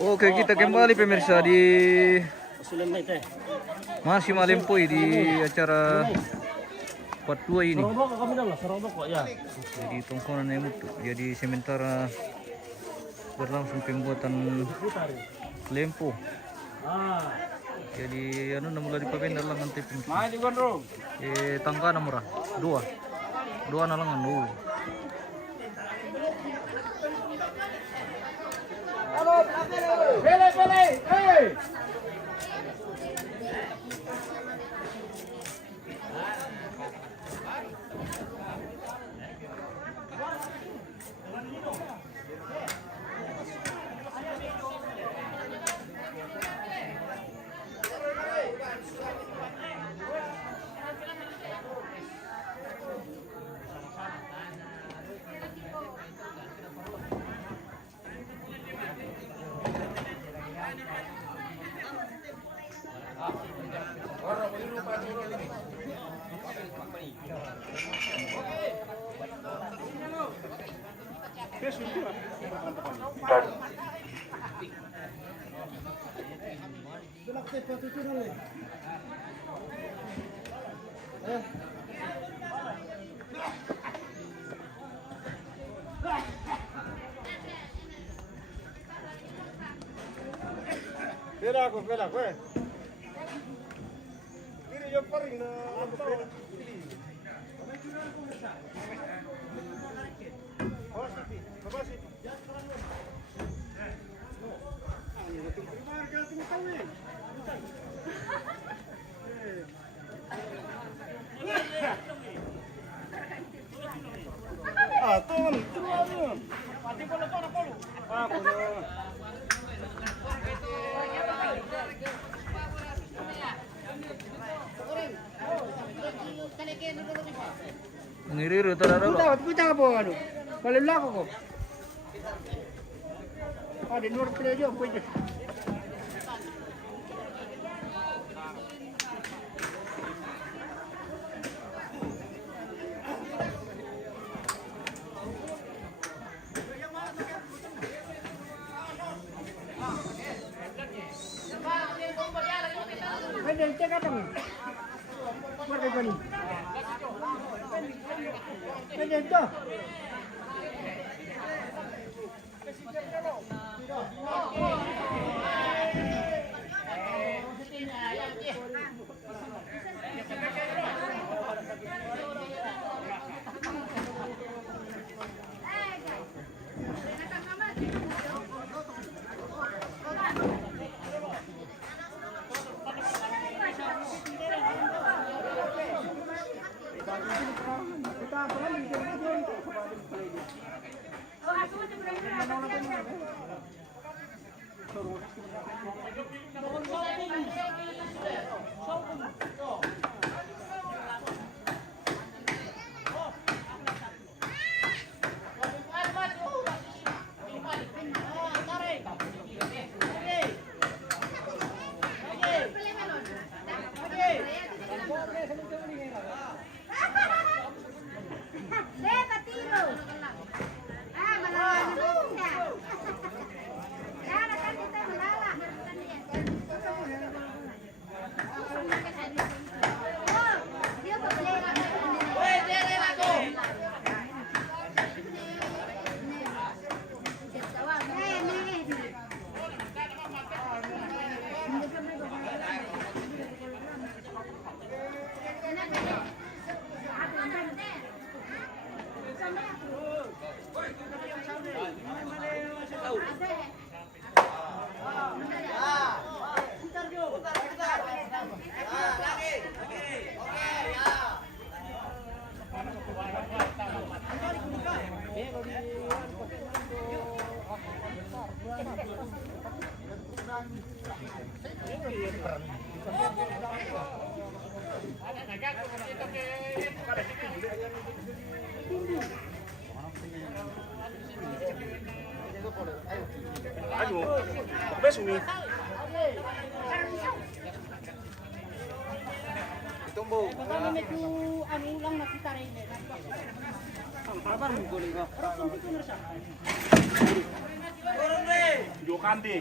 Oke, kita kembali pemirsa di masih Malempoy di acara part 2 ini. Jadi tongkonan emut. Jadi sementara berlangsung pembuatan lempo. Jadi anu mulai dipapendar lang nanti pemirsa. Tangga na murah. Dua na lang anu. Pele, hey! Pela, pues. Mire, yo paring na Ngiriru tarara. Puta po ano. Malala ko. Di luar pala yo, pwede. Pwede, teka lang. Pwede ba ni? Pwede ito. Ayo, besok nih. Tumbo. Kalau medyo ano lang nakita rin eh. Kapan mo guling ka? Pero kung dito na siya. Yo kante.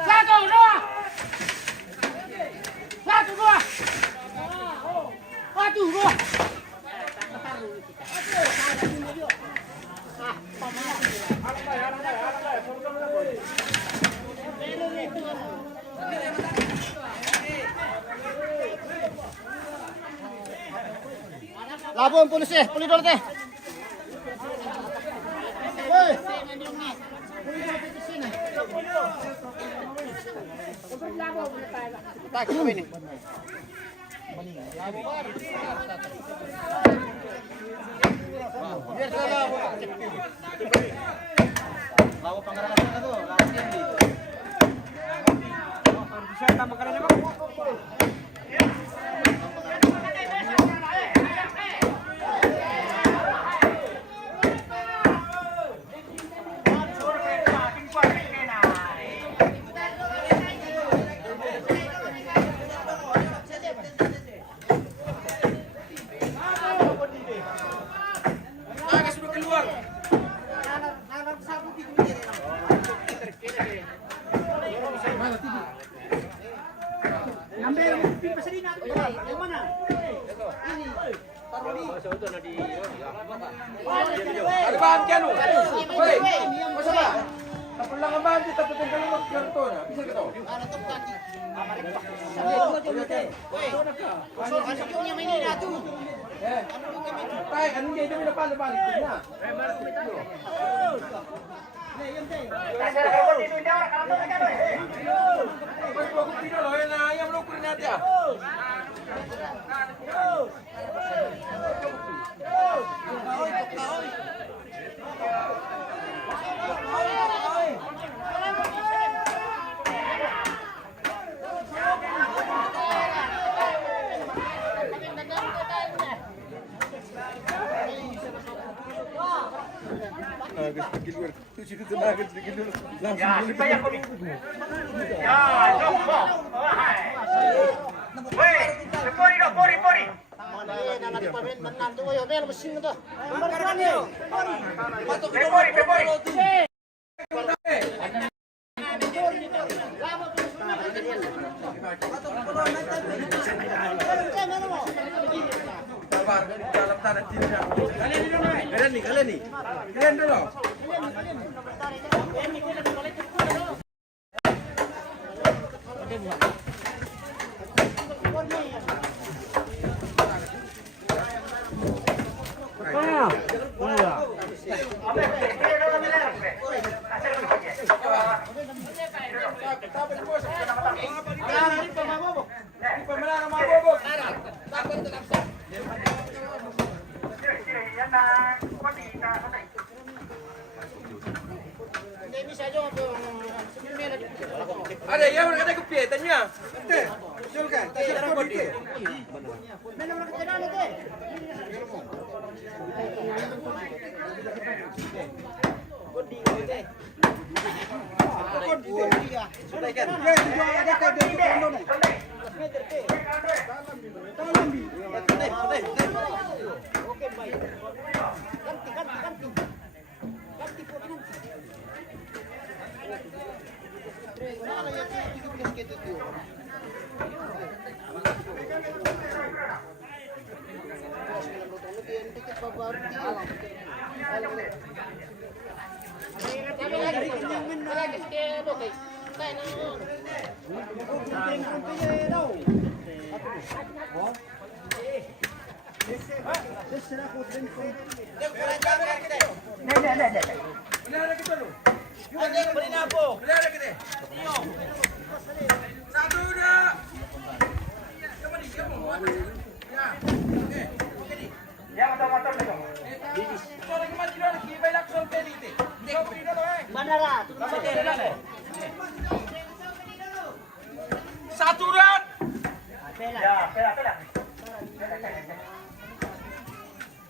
Satu, dua. Satu, dua. Satu, dua. Labon polisi, puli dulu teh. Woi. Tak kau ini. Biar salah. Lawa pangkaran itu, lagi ni. Bisa tambah kerana apa? Paham kan lu? Hei, masa apa? Tak pulang abang kita potong keluar kartu na. Bisa ke tu? Tay, anong dia demi depan itu na. Mas bagus tidak loh, na ayam lo kurin aja. Sedikit dulu. Tu situ tenaga sedikit dulu. Langsung dulu. Ya, jumpa. Woi, pori dah, pori. Mana nak dipamen benar tu yo, mel mesin tu. Benar ni. Pori. Sabar, dalam tanah cinta. Kalian ni. Kalian dulu. Ada yang berkata kopi tanya. Betul. Betul kan? Tak ada kopi. Mana orang kena ni tu? Kopi tu. Kopi dia. Sudah kan? Ya, dia ada kat dia tu ni. Meter ke? Tolong bi. Okey, baik. Ganti. Ganti kopi. Mana yang kita sikit tu? Mana lah? aturan.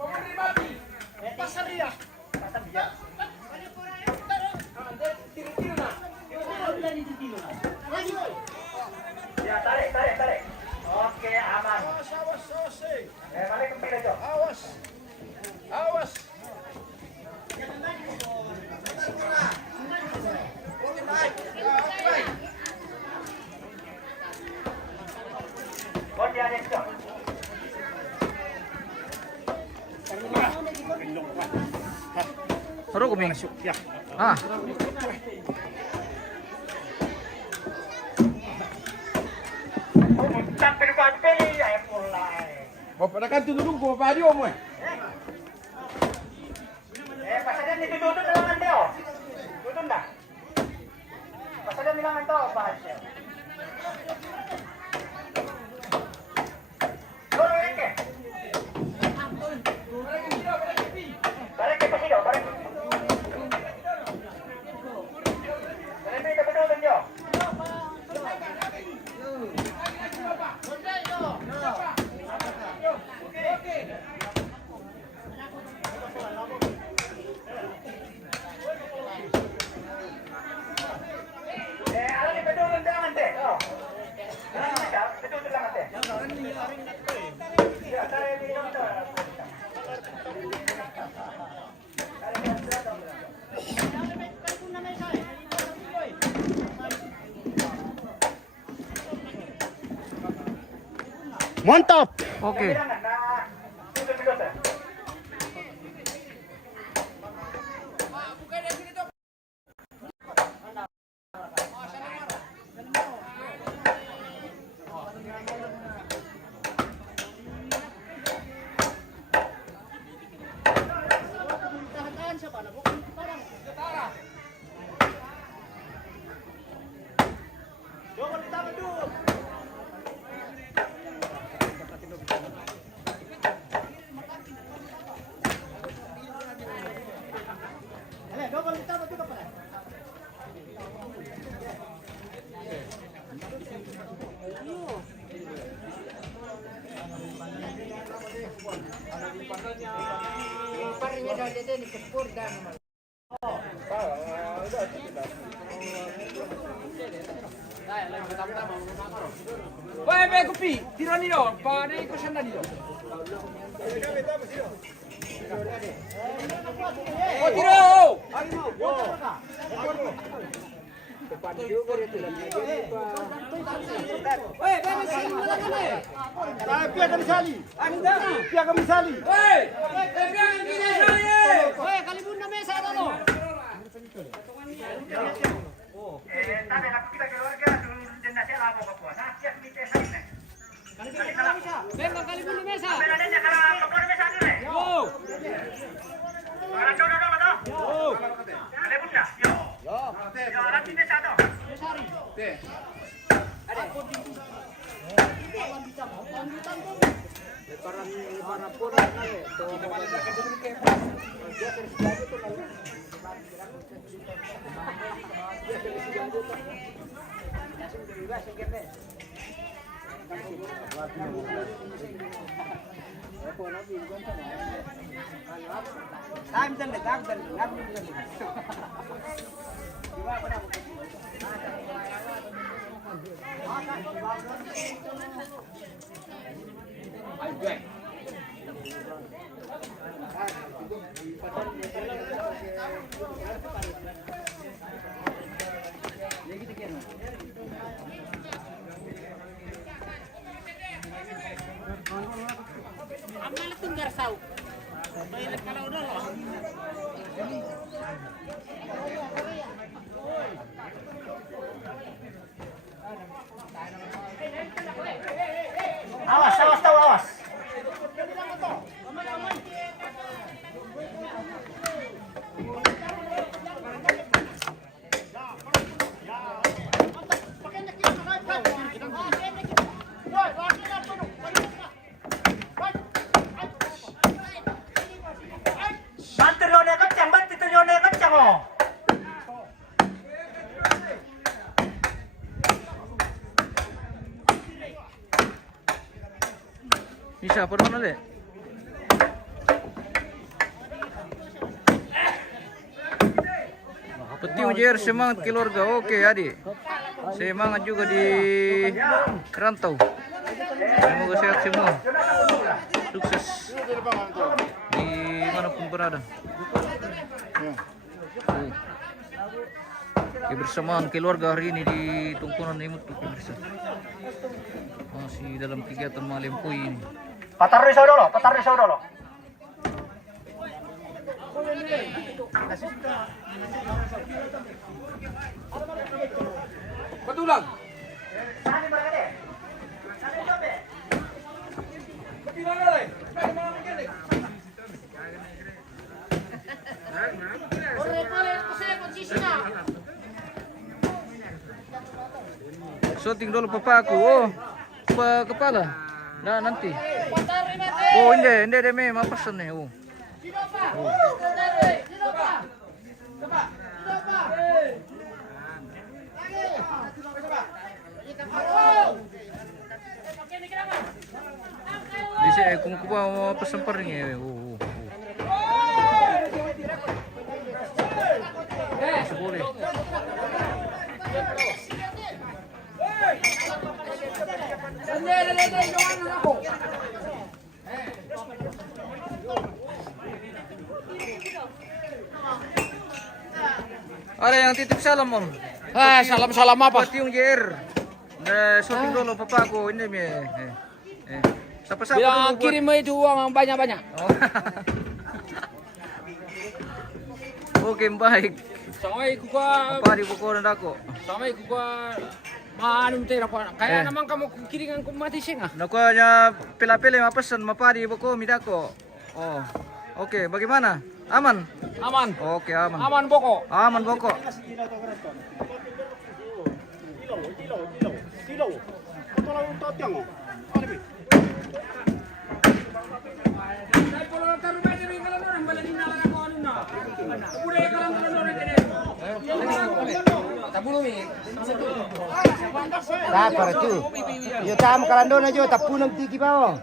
Pemberi mati. Pasal dia. Tiru-tiru na. Ya, tarik. Oke, aman. Awas. Balik ke pilih, Cok. Awas. Buat dia aja, Cok. Baru kuming. Ah. Sampai depan pilih, ayo mulai. Bapak dah kan tunduk ko pa dio mo eh. Pasagan ditutun dalam ando. Tutun dah. Pasagan bilang ando, bahas. Barang ke pasido, barang. Barang itu betul tunjuk. Mantap. Oke. Tahan siya pa na bukan parang. Vai, kopi. Tirani do. Pare ko siya dito. Oh, tiro! Pia kami sali. Pia kami sali. Hoy, kalibun na mesa ano? Sabi na kita keluarga dulu dinasya labo ka po. Siap mite sa ina. Bang, kalibun na mesa. Pero na niya kara ka po na sa dire. Yo! Para do. Kalebun na. Yo. Yo, alat din sa do. Amal tunggar sau. Toilet kalau udah loh. Awas, awas. Bisa, pernah nale. Penting ujar semangat keluarga. Oke, adik. Semangat juga di Kerantau. Semoga sehat semua. Sukses di manapun berada. Kebersamaan keluarga hari ini di Tungkunan Imut pemirsa. Masih dalam kegiatan Malempui ini. Patar risau dulu, patar risau dulu. Patulang. Shooting dulu papa aku. Oh, kepala. Nah, nanti. Oh, hindi demi mapasan nih. Oh. Di sini kung kuha mo pasampar niya. Boleh. Ada yang titip salam om. Salam apa? Buat yung JR. Nah, shooting dulu papa aku ini mi. Siapa-siapa Bilang dulu kirim itu uang banyak-banyak. Oke, baik. Sampai kuka, Apa di bukuan aku? sampai kuka. Manu teh apa? Kayak namang kamu kiringan ku mati sih nggak? Naku aja pila-pila mapesan mapadi buku midako. Oh. Oke, bagaimana? Aman? Aman, Oke, aman. aman pokok. Aman pokok. Dapat itu. Yo tam kalandon aja tapunam tiki bawo.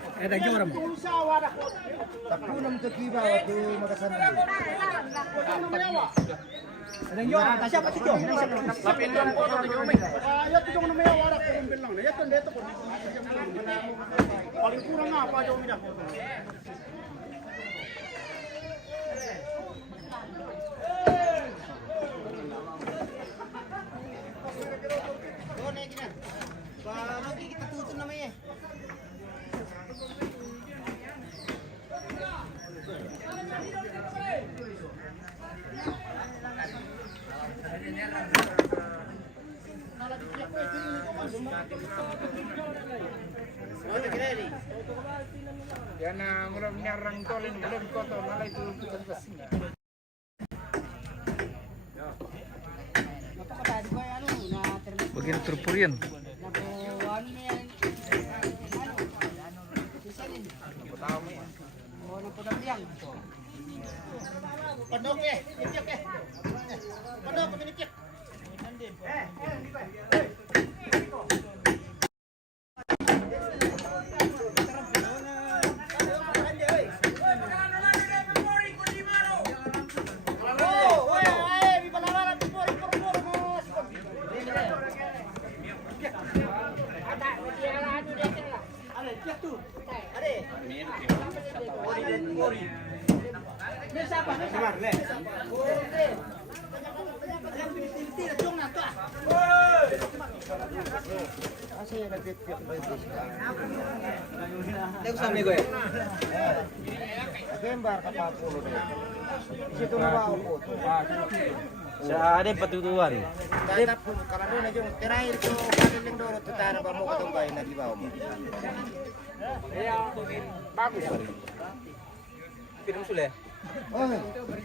Tapunam tiki bawo tu makasan. Yan ang ulam niya rang tolin belum kotor malah itu Bagian terpurian. Kembar kapapulo deh. Situ na ba ako to? Sa ada patutuan. Tatap kalandon aja terakhir ko kadaling dolo to tara ba mo katong bahay na gibaw mo. Bagus. Film sulit. Oh.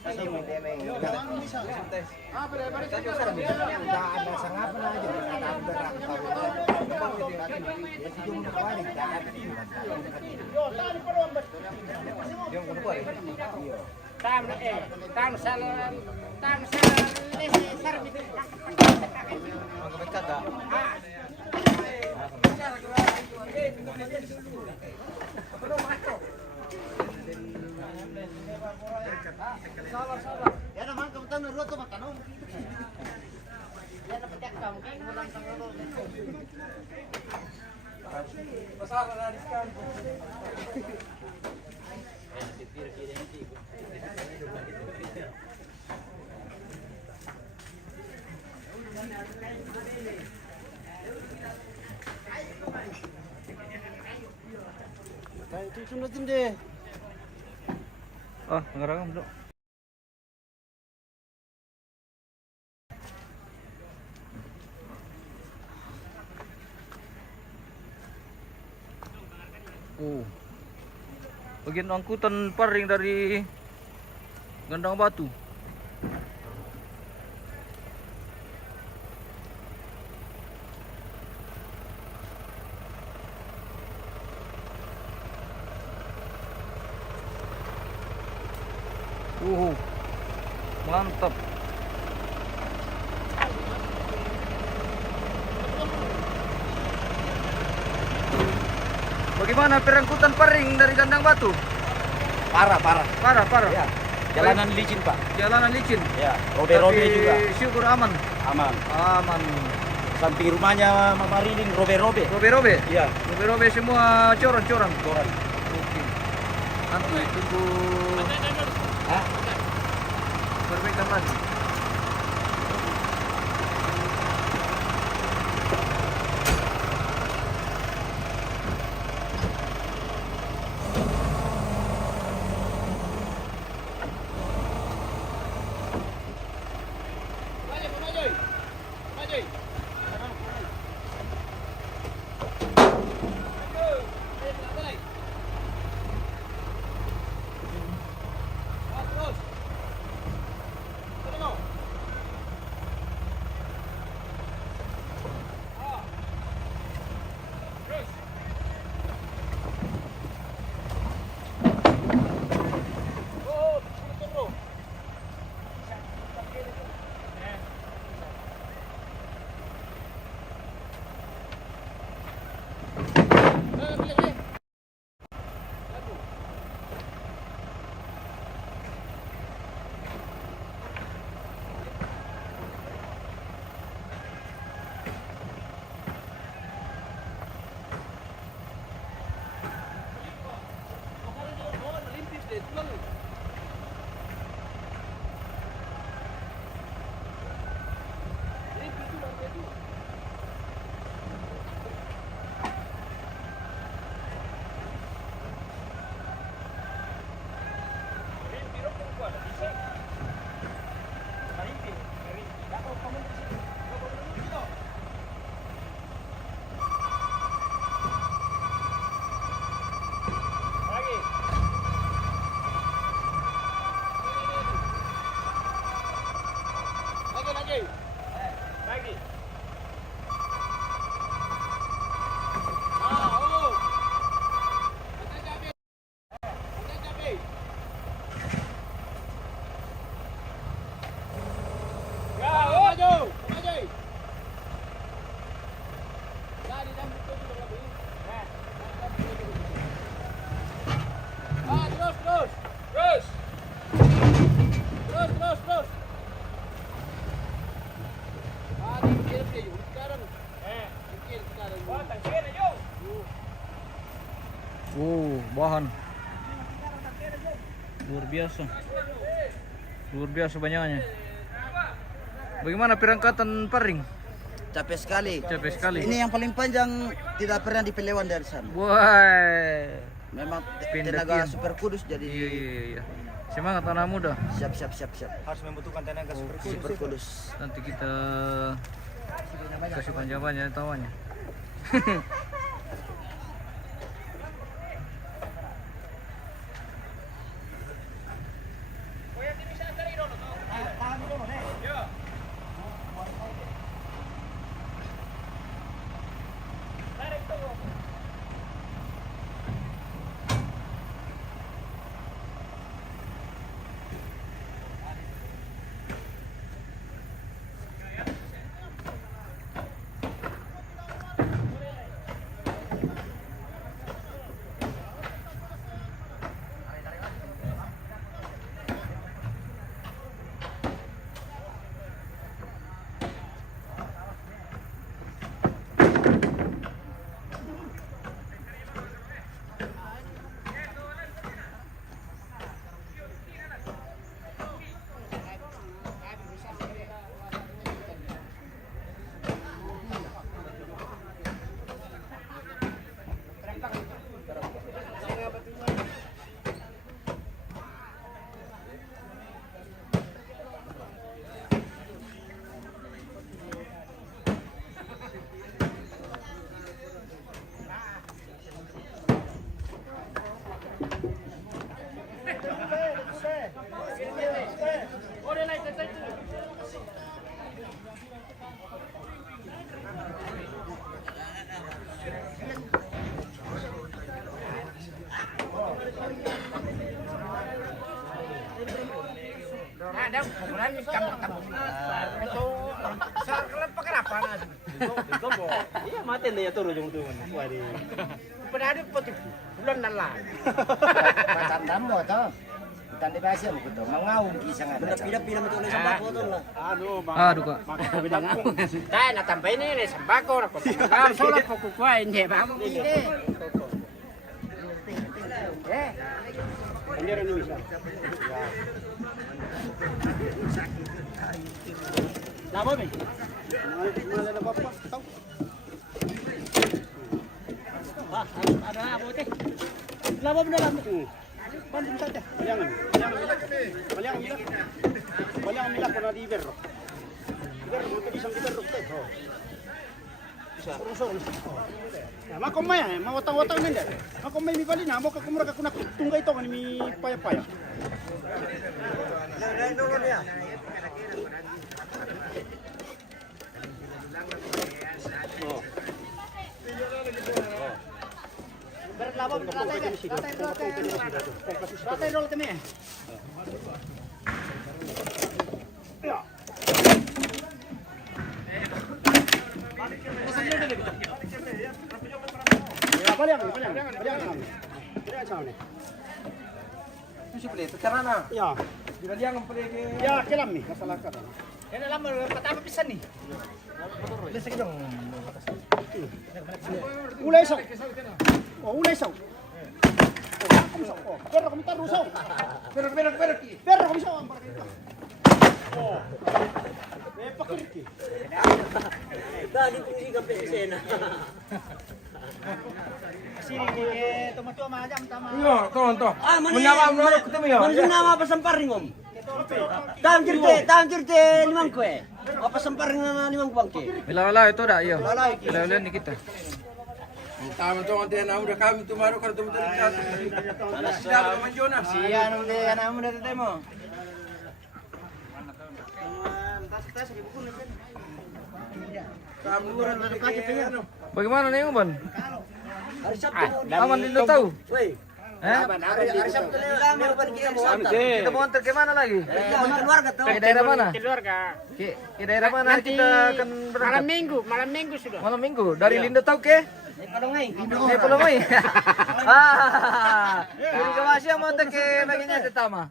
Kasi mo demeng. Daan na sa nga pa na aja tatap berak tawo. Yung kuwari daan. Yung kuno pa. Tam salam servit. Magkabit ka da. Masalah na discount. Susunod din deh. Ah, ngarangam dok. Oh. Bagian angkutan paring dari Gandang Batu. Mantap. Bagaimana perangkutan paring dari Gandang Batu? Parah. Parah. Ya. Jalanan licin, Pak. Jalanan licin. Ya, robe-robe Tapi juga. syukur aman. Aman. Aman. Samping rumahnya Mama Rilin robe-robe. Robe-robe. Iya. Robe-robe semua coran-coran. Koran. Oke. Nanti tunggu Hah? perbaikan lagi. Bahan luar biasa banyaknya. Bagaimana perangkatan paring? Capek sekali. Capek sekali. Ini yang paling panjang tidak pernah dipelewan dari sana. Wah, Memang Pendakian. tenaga super kudus jadi iya. Semangat anak muda. siap. Harus membutuhkan tenaga Super kudus. Nanti kita kasih panjang-panjang tawanya. Sa kelempak kenapa nasi? Iya, mati na ya turun yung tungan. Wadi. Penadip putih bulan nalan. Macam damo to. Tanda basi mo to. Mangaung kisang ada. Pila-pila mo tuloy sa bako to lah. Aduh kak. Tayo, natambay na yun. Sambako, nakapagpagam. Solat po kukuha. Hindi ba? Labo ba? Ada abote. Labo na lang. Banding saja. Balangan. Balangan nila ko na river. River mo to isang river rokte. Sorong. Makomay, mawatang-watang nila. Makomay mi bali na mo ka kumura ka kunak tunggay to kan mi paya-paya. Ya, dinaliang ang pala kay... Ya, kilam ni, kasalakan. Yan alam mo, patama pisan ni. Ulay saw. Oh, ulay saw. Oh, pero kami tarusaw. Pero kami saw ang parkita. Oh. Pakirki. Dali po si Gabi Sena. Kasi tumatua majam tama. Iya, to. Ah, Menyama menurut ketemu ya. Mana nama apa samparing om? Tang kirte limang kue. Apa samparing na limang bangke? Wala itu dah iyo. Wala ni kita. Tama to ang tiyan udah kami tumaro kar tumutulog sa atin. Siya naman Jonas. Siya nung de anamu na tatay mo. Bagaimana nih Uban? Aman dulu tahu. Kita mau antar ke mana lagi? Ke daerah mana? Keluarga. Ke daerah mana Nanti kita akan berangkat? malam minggu sudah. Malam minggu. Dari Lindo tahu ke? Saya Palongoy. Jadi ke Masya mau antar ke bagiannya tetama.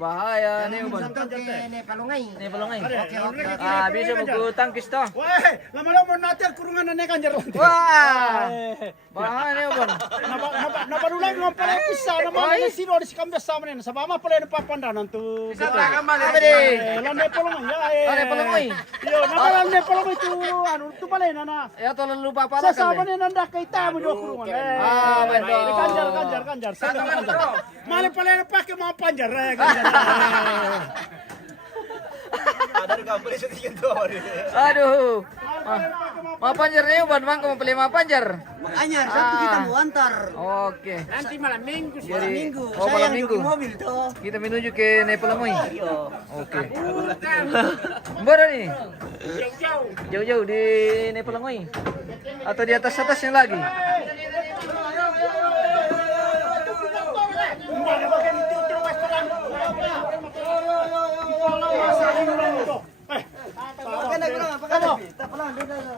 Bahaya nih Uban. Ne palungay. Nih Palongoy. Bisa buku tangkis toh. Weh, lama-lama natin kurungan na nekan jaro. Wah. Bahaya nih Uban. Napanulang ng pala isa naman ni sino si kambas sa amin sa mama pala napapandanan to. Apa deh? Lane polong ya eh. Lane Palongoy. Yo, nakalane polong to ano to pala na. Ya tolong lupa apa Sa sama ni nanda kay tamo do kurungan. betul. Kanjar. Sa kanjar. Mali pala na pa mga panjar kanjar. Aduh. Mau panjar nih Uban, Bang, mau beli mau panjar. Makanya satu kita mau antar. Oke. Nanti malam minggu sudah. Jadi, Minggu. oh Saya malam yang minggu. di mobil tuh. Kita menuju ke Nepalamoy. Oke. Baru nih. Jauh-jauh di Nepalamoy. Atau di atasnya lagi?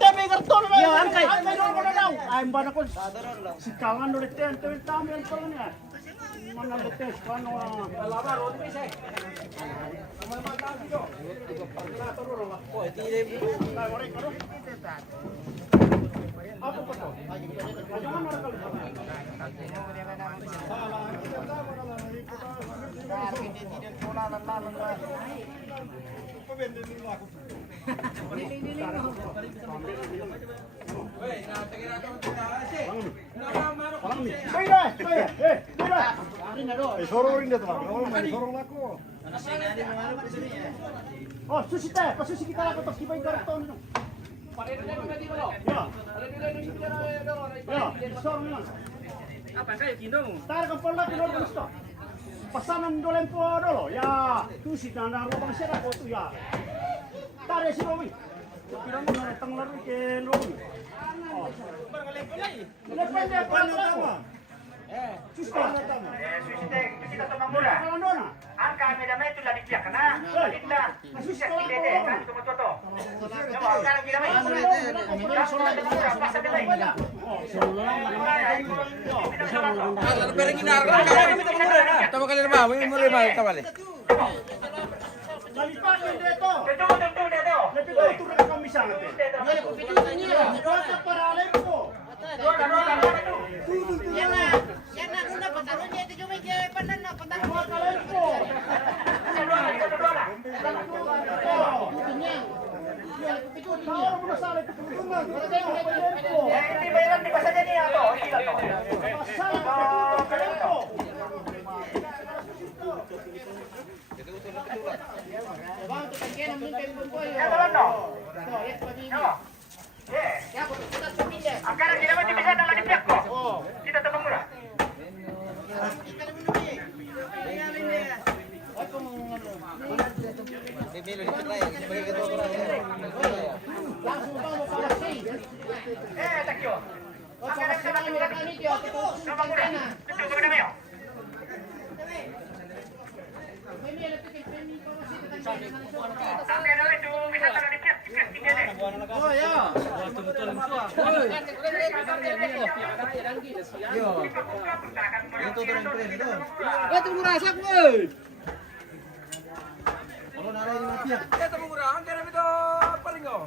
Tapi karton na. Yo, angkay. Angkay ko na daw. Ay, mbana ko. Si kawan ulit yan. Tuwil tamo yan pala niya. Mga lites, paano alabar, o di bisa. Apa pa to? Ayun na kali. Oh, susi teh, pasusi kita lah kotak kipai karton itu. Ya, sorong lang. Apa saya kindong? Tar kan pola ko dolo gusto. Pasanan dolen po dolo. Ya, susi na narobang siya ko tu ya. Tare si Romi. Pirang mo na tang laro ke Romi. Oh. Lepende pa tama. Susi na tama. Susi teh. kita teman muda. Kalau nona. Angka medama itu lah dipiak kena. Kita susah dede kan cuma toto. Coba sekarang kita main. Langsung ada murah pas ada main. Kalau perengin harga kita murah na. Tama kali na ba? May murah ba kawali? Nalipakin dito. Betul dede. Lebih tutur ka kami sangat. Kota para alempo. Roda itu. Kota alempo. Tahu mo na sa alempo. Hindi bayaran di pasada niya to. Ila to. Jalan no. Angkara kita mesti bisa dalam di pihak kok. Kita teman murah. Tak yo. Angkara kita mesti murah. Teman murah. Betul ke mana yo? Angkara itu bisa dalam di pihak tiga deh. Oh ya. Itu turun tren itu. Itu murah sak woi. Kalau nara ini rupiah. Kita murah, angker itu paling kau.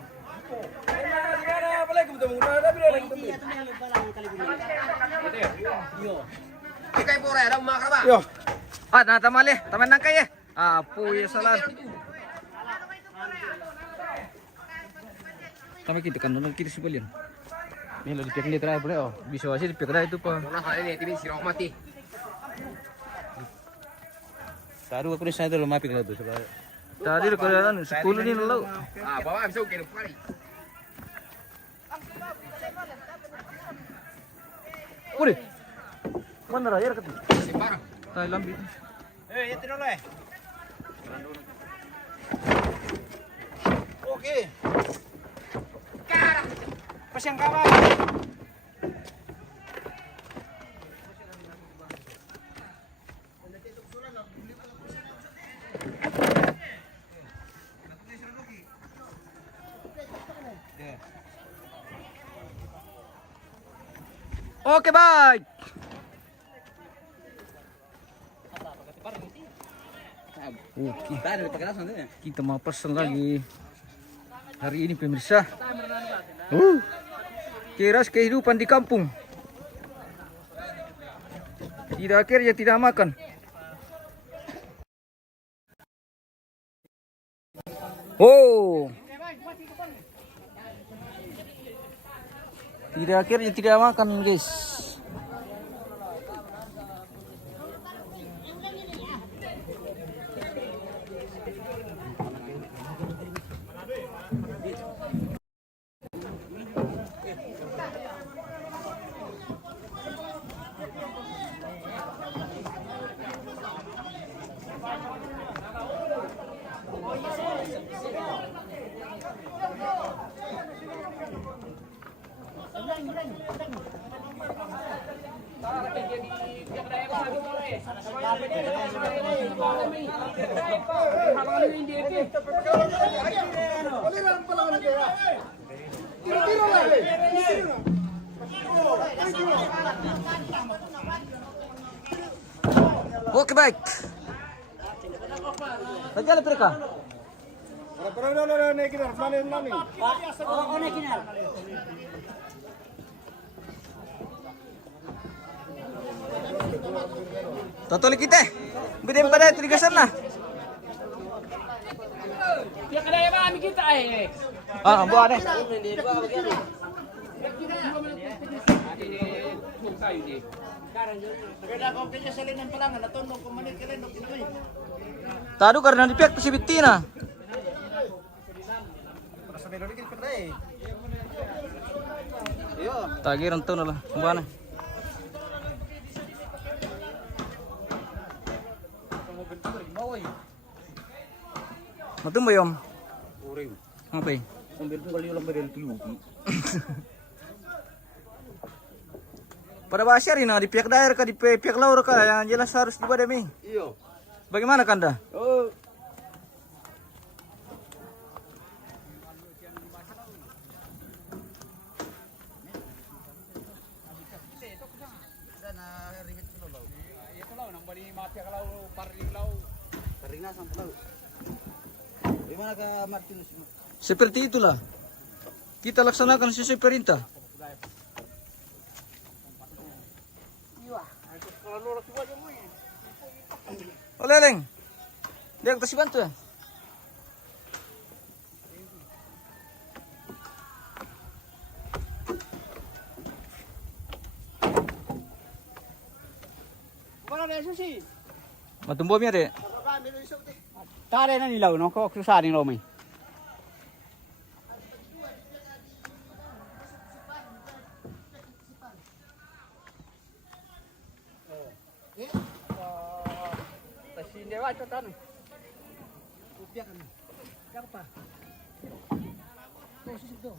Negara paling kita murah, tapi ada yang lebih. Ikai pura ada mak apa? Yo. Ah, na tamale. Taman nang kay. Ah, puyo salan. Kami kita kan nung kita sibalian. Ini lo dipiak ni try boleh oh. Bisa aja dipiak dah itu pa. Nah, ini TV si mati. Taruh aku ni saya dulu mapi kalau tu sebab. Tadi kalau kan 10 ni lalu. Ah, bawa bisa kirim kali. Uri. Mana raya kat? Sembarang. Tai lambi. Itu dulu eh. Oke. Pas yang kawan. Oke, baik. Kita mau pesan lagi. Hari ini pemirsa. Keras kehidupan di kampung. Tidak akhirnya tidak makan. Oh. Tidak akhirnya tidak makan, guys. Oke, baik. Baca mereka. Totoli kita. Bidem pada trigasan lah. Ya kadang kami kita eh. Ah, buat deh. Tadu karena di pihak si Bitina. Tagi rentun lah, buana. Matum bayom. Ngapain? Pada bahasa rin di pihak daerah kah di pihak laur kah yang jelas harus dibadami. Iyo. Bagaimana Kanda? Oh. Seperti itulah kita laksanakan sesuai perintah. Oleh Leng, dia kasih bantu ya. Mana ada susi? Matumbo mi are. Tare na nilaw no ko susah ning lomay. Tasin dewa ito tan. Upiak kan. Siapa? Oh, situ.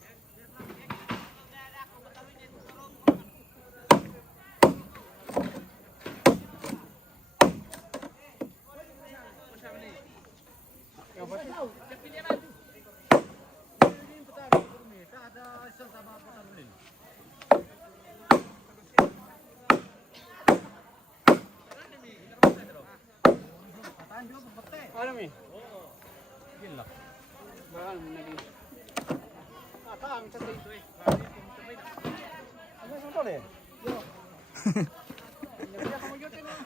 Ano mi? Gila. Bakal nagi. Kami sa dito eh. Ano sa tole?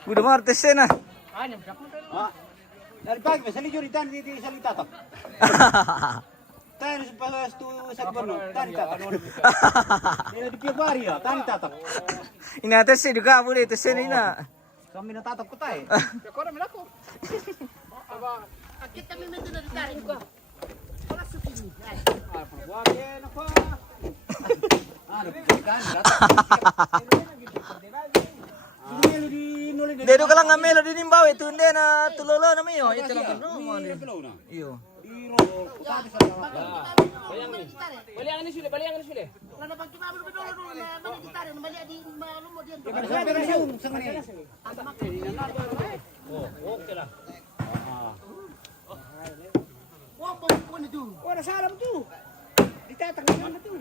Udah martes na. Anyam siya. Ah. Dari pagi masali juri tan di salita tak. Tan sebagai stu sagbono tan tatak. Ini di piagari ya tan tatak. Ini atas juga boleh tes na. Kami na tatak ko tay. Ko na milako. Aba, Akit kami medyo na ditarin ko. Wala sa pini. Wage na ko. Ano kan tatak. Ini di nuli di. Dedo ka lang nga melo dinimbaw ito hindi na tulolo na mayo. Ito lang no. Iyo. baliangan ni sule, baliangan ni sule. Wala bang kimabalo ko dolo na mali gitarin, mali adi malumo diyan. Okay lang. Wa po ni tu. Ora salam tu. Ditatanggal na tu.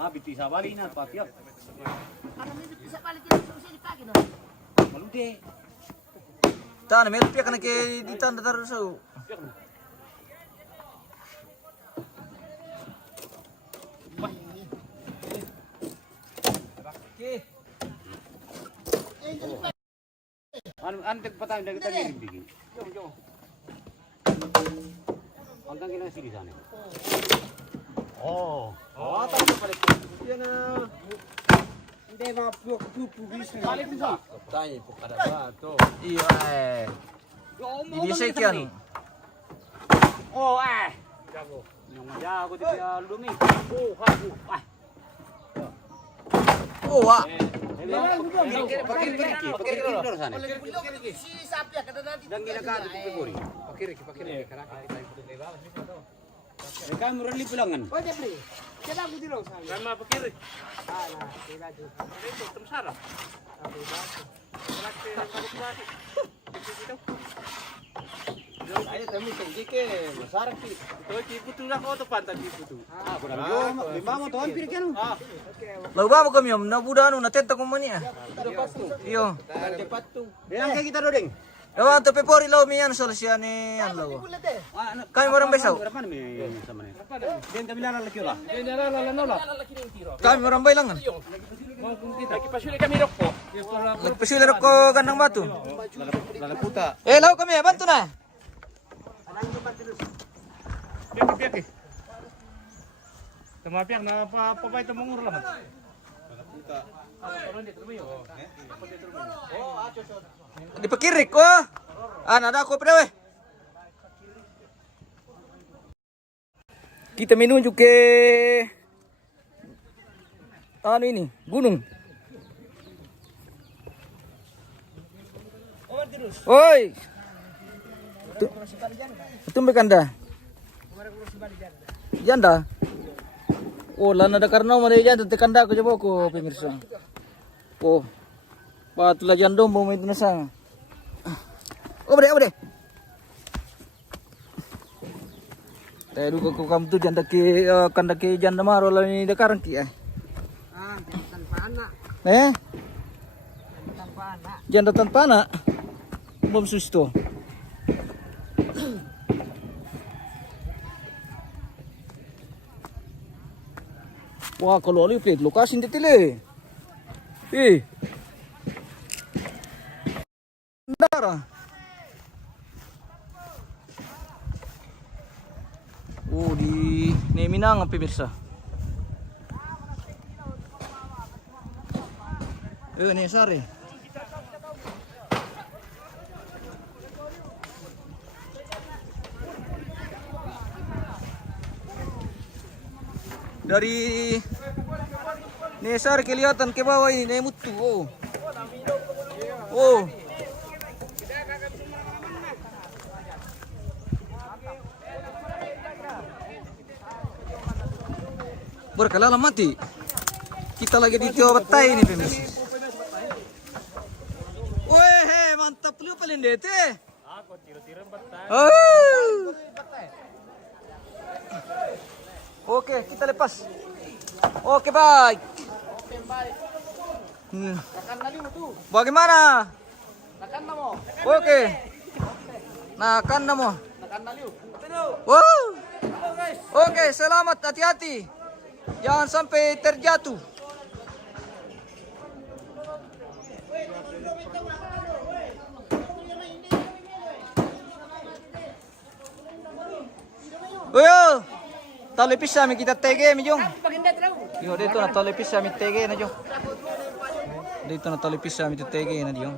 Ah, biti sa bali na patiak. Ano mi bisa balik din sa sini pagi no. Malude. Tan meron piyak na kay ditan datar sa. Antek patang dari tadi bikin. Hanggang kena sini sana. Oh, apa tu pada? Dia na. Hindi mga pupu bisa. Balik mo sa. Tayo po kada ba to. Iyo eh. Ibisay yan. Oh, Jago. Yung jago di dia lumi. Oh, ha. Ah. Oh wa. Pakir dulu sana. Si sapi kada nanti. Dan ginagamit ko pipuri. pakiri karaka tayo puto kay bawas dito to. Kami rally pulangan. Pwede pre. Kailangan ko dilo sa. Kama pakiri. Na, kaya do. Dito tumsara. Sabi ba? Rakte magubati. Dito. Ayo kami tinggi ke masarak ki. Ito kiputu na ko to panta kiputu. Ah, kurang yo. Lima mo to hampir kan. Law ba mo kami na buda no natenta ko mani ah. Iyo. Cepat tu. Yang kayak kita dodeng. Dawa to pepori law mi yan solusyon ni yan law. Kami marang besaw. Berapa nih sama nih? Dia kami lara lagi lah. Kami marang bay lang. Nakipasuli kami rokpo. Nagpasulir ko gandang batu. Lalaputa. Law kami bantu na. Piyak. Tumapiak na papay to mong ulaman. Dipakirik ko. Nada ako pa we. Kita menuju ke ano ini, gunung. Oi. Tumbe kanda. Janda. Oh, lana ada karena mana jangan tekan dah aku coba ko pemirsa. Oh. Patula jandong mau itu nasang. Oh, bade. Tayo duga ko kam tu janda ki kanda ki janda maro la ni dekarang ki eh. Tanpa anak. Tanpa anak. Janda tanpa anak. Bom susto. Wah, kalau oli plate lokasi hindi tili. Ndara. Oh, di Neminang pemirsa. Nih sari. Dari Nesar kelihatan ke bawah ini Nemutu. Oh. Berkalala mati. Kita lagi di Jawa Batai ini pemirsa. Weh, mantap lu paling dete. Aku tiro-tiro batai. Oke, kita lepas. Oke, baik. Bagaimana? Oke. Nakan namo. Wow. Oke, selamat, hati-hati. Jangan sampai terjatuh. Yo, tali pisah mi kita tege mi jong. Yo dito na tali pisah mi tege na jong. Dito na tali pisah mi tege na jong.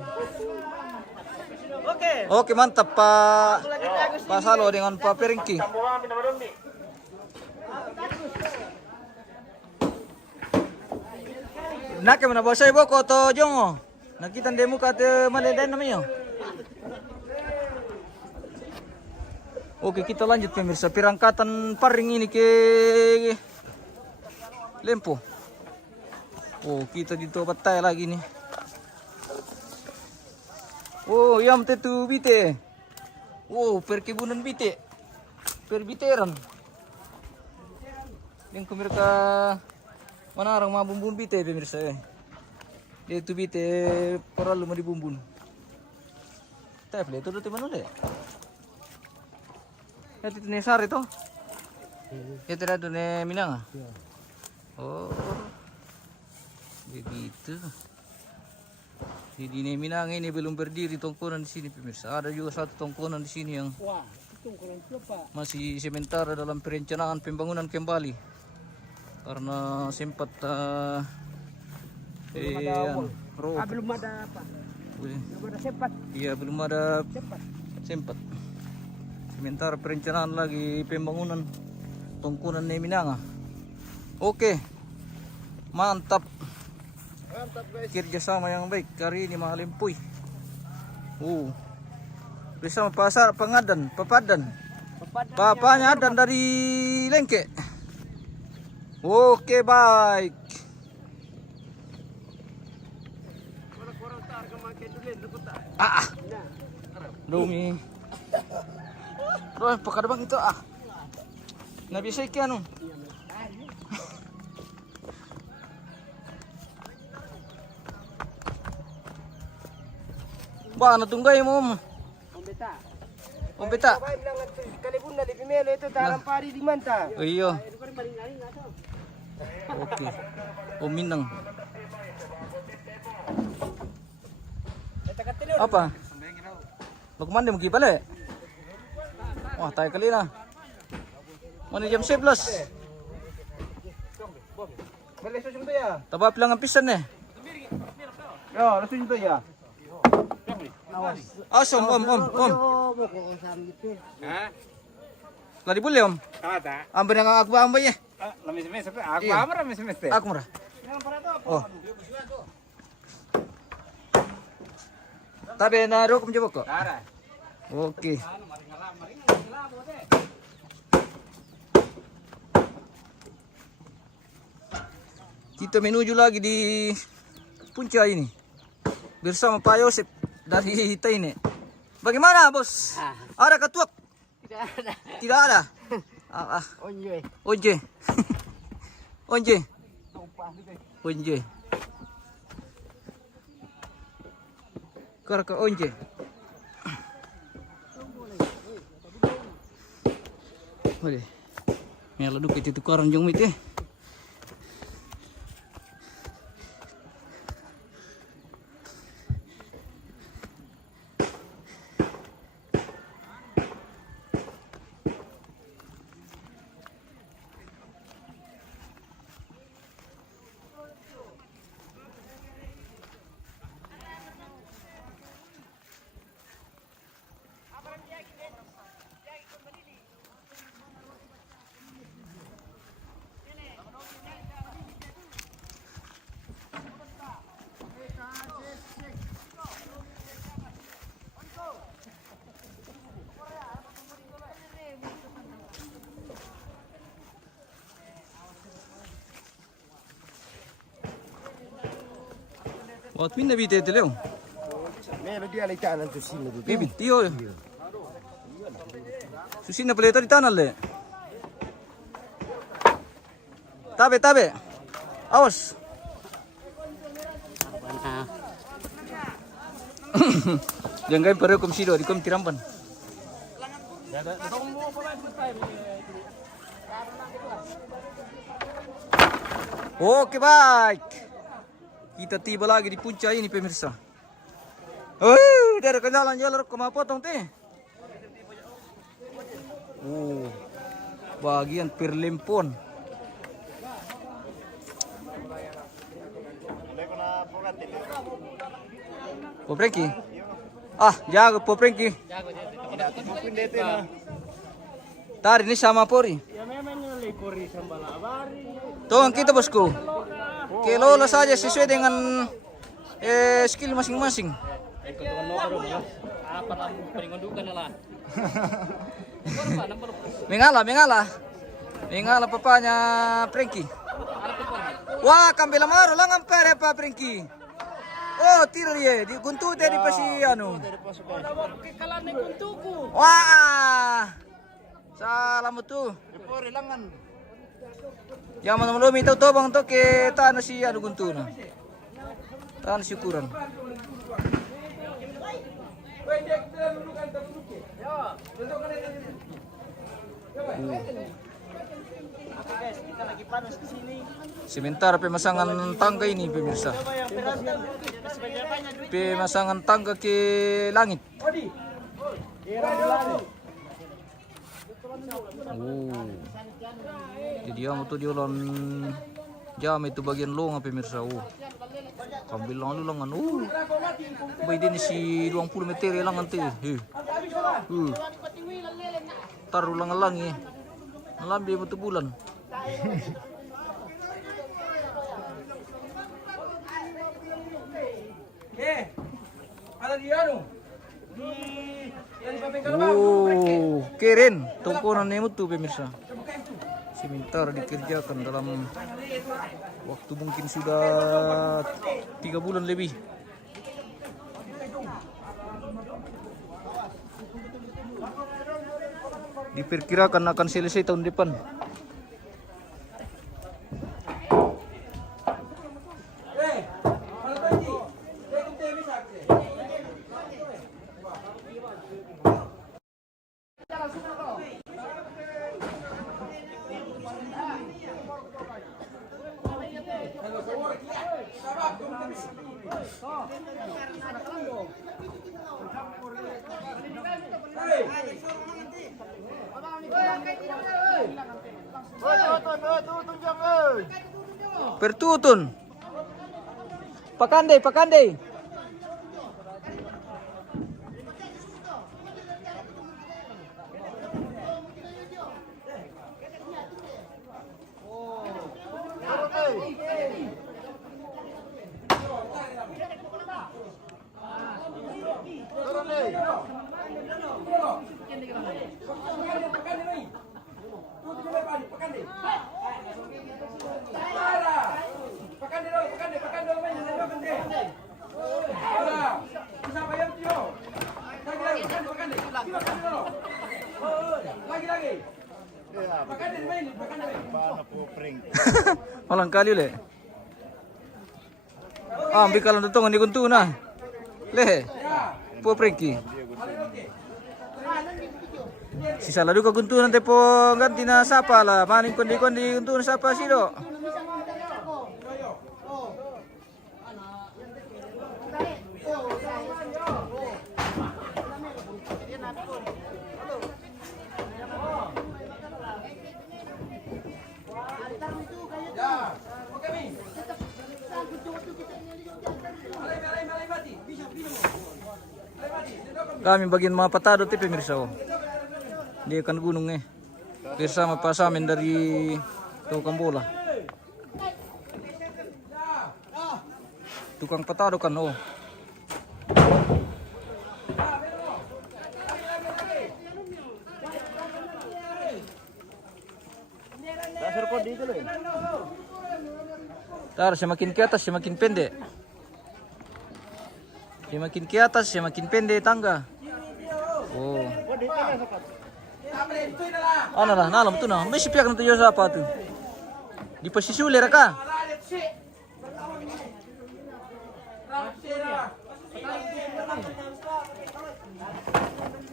Oke, mantap Pak Salo dengan Pak Peringki. Nak mana bosai boko to jong. Nakita demo ka te maledan namanya. Oke, kita lanjut pemirsa perangkatan paring ini ke Lempo. Oh, kita di Batai lagi nih. Oh, yam tetu bite. Oh, perkebunan bite. Perbiteran. Yang mereka mana orang mau bumbun bite pemirsa. Dia itu bite perlu mau dibumbun. Tapi itu tuh mana deh? Itu Nesar itu? Itu ada tuh Minang. Oh, begitu. Di Minang ini belum berdiri tongkonan di sini pemirsa. Ada juga satu tongkonan di sini yang masih sementara dalam perencanaan pembangunan kembali. Karena sempat belum ada apa? Belum ada sempat. Iya, belum ada sempat. Sementara perencanaan lagi pembangunan tongkonan Neminanga. Oke, mantap. Kerjasama yang baik hari ini Mga Lempoy. Bersama pasar Papadan. Bapaknya Adan dari Lengke. Oke, baik. Dumi. Roy, pakada bang itu nggak bisa ikan Ba, natunggay mo. Ombeta. Kalibun na di pimelo ito tarang pari di manta. Iyo. Oke. Minang. Apa? Bagaimana mau gimana? Wah, tayo kali na. Mana jam 11? Tabap lang ang pisan eh. Yo, langsung itu ya. Asom, om. Lari boleh om? Ada. Ambil yang aku ambil ya. Lamis-lamis, aku amar lamis-lamis. Aku murah. Oh. Tapi naruh kum coba kok. Ada. Oke. Kita menuju lagi di puncak ini bersama Pak Yosep dari Taine. Bagaimana bos? Ada katuak? Tidak ada. Tidak ada. Onje. Onje. Onje. Onje. Karaka onje. Boleh. Mela duk itu tukaran jong mit eh. Wat minna bite te leo. Meron dia lagi kanan tu sini tu. Bibi tio. Susina peleta di tanah le. Tabe. Awas. Jangan kau perlu komsido, di kom tirampan. Oke baik. Kita tiba lagi di puncak ini pemirsa. Oh, dari kenalan jalur ke potong teh. Oh, bagian perlempon. Poprengki. Jago Poprengki. Tari ini sama Pori. Tolong kita bosku. Kelola saja sesuai dengan skill masing-masing. Mengalah papanya Prengki. Wah, kambela maru langan pere pa Prengki. Oh, tiro ye, di guntu tadi pasi anu. Wah. Salam tu. Yang mana minta tobang tu ke tanah si anu guntu na. Tanah syukuran. Sementara pemasangan tangga ini pemirsa. Pemasangan tangga ke langit. Oh. Jadi yang itu diulang jam itu bagian longa pemirsa. Oh. Kambil langan. Oh. Baik ini si 20 meter langan teh. Taruh langan-langi. Lambi betul bulan. Ada di anu. Oh, keren. Tongkonan ini tuh pemirsa. Sebentar dikerjakan dalam waktu mungkin sudah 3 bulan lebih. Diperkirakan akan selesai tahun depan. Pertutun. Pakandai. Lagi. Makan din main. Walang kali ulit. Ambil kalau tutong hindi kunto na. Le. Po preki. Sisa ladu ka kunto nanti po ganti na sapa lah. Maning kondi kunto na sapa silo. Kami bagian mga patado ti pemirsa oh. Di akan gunung eh. Bersama pasamen dari tukang bola. Tukang patado kan oh. Dasar kok dito loh. Tar semakin ke atas semakin pendek. Semakin ke atas semakin pendek tangga. Oh. Ano na, nalam tu na. May sipiak na tuyo sa apa tu. Di pasisuli ra ka.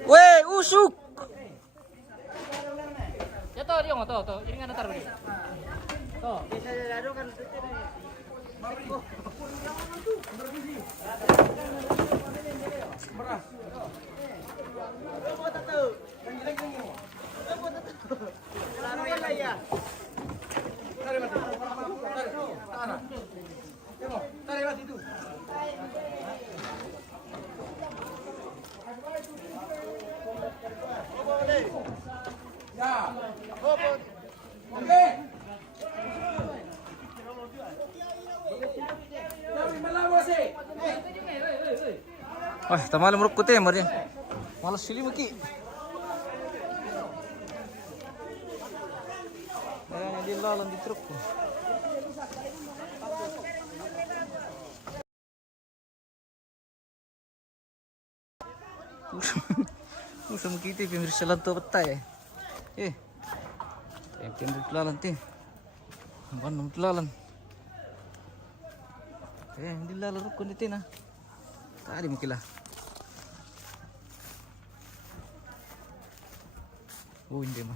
Weh, usuk. Ya to, dia ngoto to. Ini kan tar beri. To. Bisa lado kan wah, tamal muruk ko te mari. Malas sili maki. Ayan, hindi lalang di truk ko. Usa makiti pemirsa lang to patay. Yang lalan ti. Ang lalan. Hindi lalan ko niti na. Tadi mukila. Oh, hindi mah.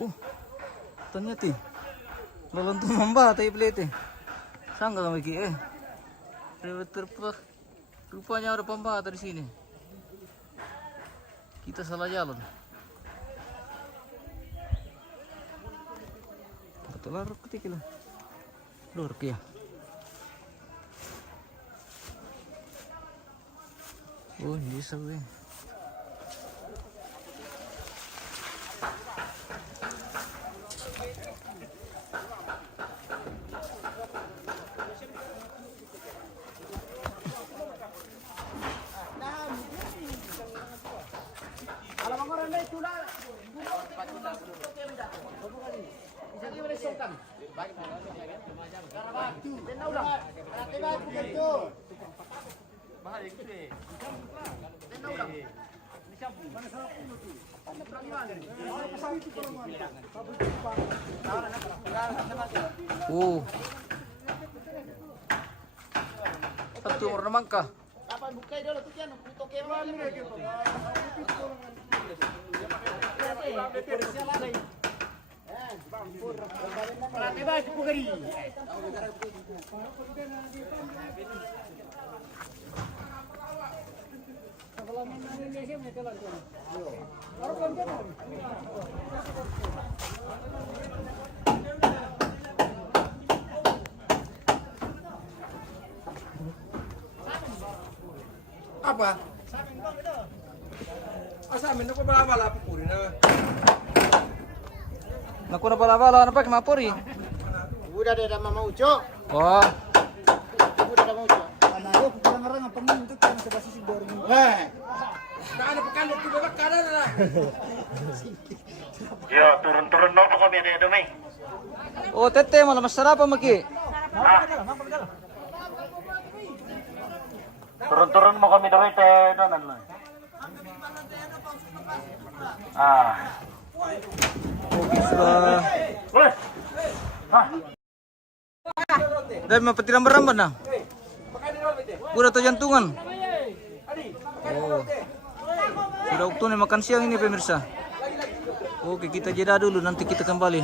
Oh, ternyata lalan tumamba tayo plate. Saan ka kami ki terpak. Rupanya ada pembata di sini. Kita salah jalan. Betul lah ketik lah. Lur ya. Oh, ini sawi. Oh. Satu orang naman ka. Kapan bukay dulu tuh kan puto kewan ni. Apa? Asamin ako bala-bala pupuri na. Naku na bala-bala na pa kimapuri. Udah ada mama uco. Oh. Udah ada mama uco. Anak aku kurang orang apa minta kan sebab sisi dorong. Ano pagkalit ko ba kanan na? Yo, turun-turun mo kami dito, may. Oh, tete, malah masarap maki. Turun-turun mo kami dito, doon lang. Okay, sudah. Weh. Dan mapatirambar-rambar na. Udah to jantungan. Oh. Sudah waktunya makan siang ini pemirsa. Oke, kita jeda dulu, nanti kita kembali.